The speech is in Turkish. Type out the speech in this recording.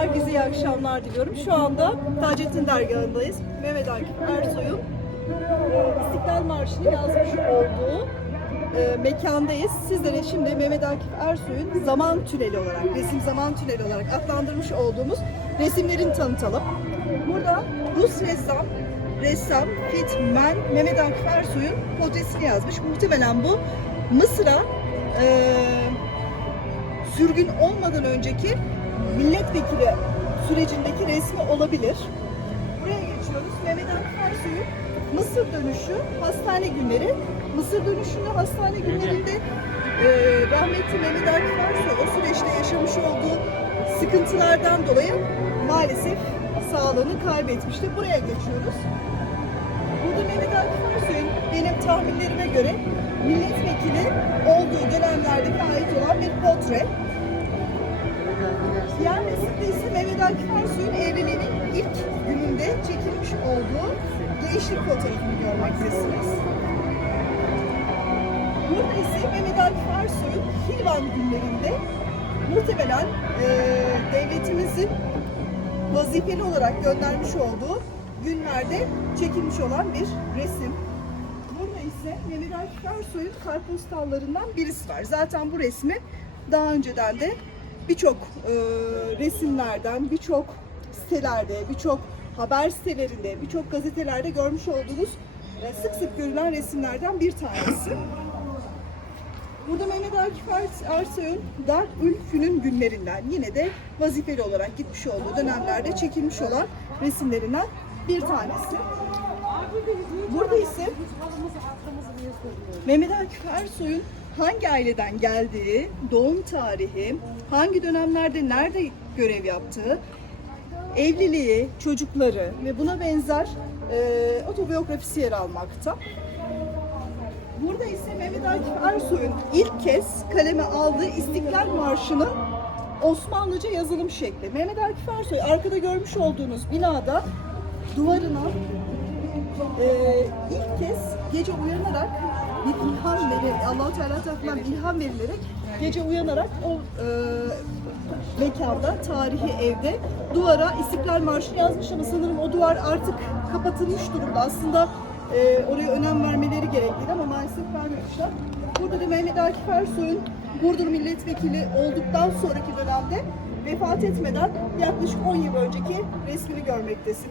Herkese iyi akşamlar diliyorum. Şu anda Taceddin Dergahı'ndayız. Mehmet Akif Ersoy'un e, İstiklal Marşı'nı yazmış olduğu e, mekandayız. Sizlere şimdi Mehmet Akif Ersoy'un zaman tüneli olarak, resim zaman tüneli olarak adlandırmış olduğumuz resimlerini tanıtalım. Burada Rus ressam, ressam Fitman Mehmet Akif Ersoy'un portresini yazmış. Muhtemelen bu Mısır'a e, sürgün olmadan önceki milletvekili sürecindeki resmi olabilir. Buraya geçiyoruz. Mehmet Akif Ersoy'un Mısır dönüşü hastane günleri. Mısır dönüşünde hastane günlerinde e, rahmetli Mehmet Akif Ersoy o süreçte yaşamış olduğu sıkıntılardan dolayı maalesef sağlığını kaybetmişti. Buraya geçiyoruz. Burada Mehmet Akif Ersoy'un benim tahminlerime göre milletvekili olduğu dönemlerdeki ait olan bir portre. Diğer resimde ise Mehmet Akif Ersoy'un evliliğinin ilk gününde çekilmiş olduğu gençlik fotoğrafını görmektesiniz. Burada ise Mehmet Akif Ersoy'un Hilvan günlerinde muhtemelen eee, devletimizin vazifeli olarak göndermiş olduğu günlerde çekilmiş olan bir resim. Burada ise Mehmet Akif Ersoy'un kartpostallarından birisi var. Zaten bu resmi daha önceden de birçok e, resimlerden, birçok sitelerde, birçok haber sitelerinde, birçok gazetelerde görmüş olduğunuz e, sık sık görülen resimlerden bir tanesi. Burada Mehmet Akif Er- Ersoy'un Dark Ülfü'nün günlerinden yine de vazifeli olarak gitmiş olduğu dönemlerde çekilmiş olan resimlerinden bir tanesi. Burada ise Mehmet Akif Ersoy'un hangi aileden geldiği, doğum tarihi, hangi dönemlerde nerede görev yaptığı, evliliği, çocukları ve buna benzer e, otobiyografisi yer almakta. Burada ise Mehmet Akif Ersoy'un ilk kez kaleme aldığı İstiklal Marşı'nın Osmanlıca yazılım şekli. Mehmet Akif Ersoy arkada görmüş olduğunuz binada duvarına e, ilk kez gece uyanarak bir ilham verilerek, Allah-u Teala tarafından ilham verilerek gece uyanarak o e, mekanda, tarihi evde duvara İstiklal Marşı yazmış ama sanırım o duvar artık kapatılmış durumda. Aslında e, oraya önem vermeleri gerekliydi ama maalesef vermemişler. Burada da Mehmet Akif Ersoy'un Burdur Milletvekili olduktan sonraki dönemde vefat etmeden yaklaşık 10 yıl önceki resmini görmektesiniz.